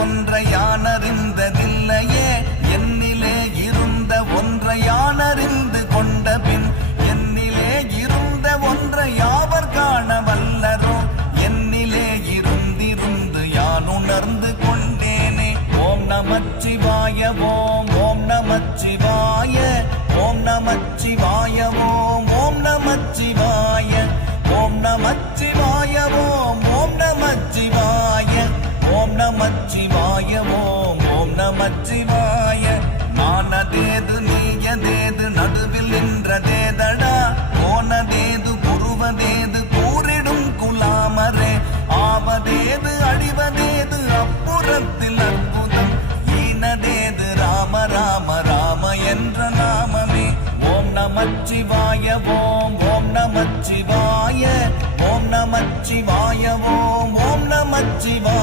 ஒன்றை யான் அறிந்ததில்லையே என்னிலே இருந்த ஒன்றை யான் அறிந்து கொண்ட பின் என்னிலே இருந்த ஒன்றை யாவர் காண வல்லரோ என்னிலே இருந்திருந்து யான் உணர்ந்து கொண்டேனே. ஓம் நமச்சிவாய ஓம் ஓம் நமச்சிவாய ஓம் நமச்சிவாய ஓம் ஓம் நமச்சிவாய ஓம் நமச்சிவாய ஓம் ஓம் நமச்சிவாய ஓம் நமச்சிவாய ஓம் ஓம் நமச்சிவாய. நானதேது நீயதேது நடுவில் நின்றதேதடா போனதேது புருவதேது கூறிடும் குலாமரே ஆவதேது அழிவதேது அப்புறத்தில் அற்புதம் ஈனதேது ராம ராம ராம என்ற நாமமே. ஓம் நமச்சிவாய ஓம் ஓம் நமச்சிவாய ஓம் நமச்சிவாய ஓம் ஓம் நமச்சிவாய.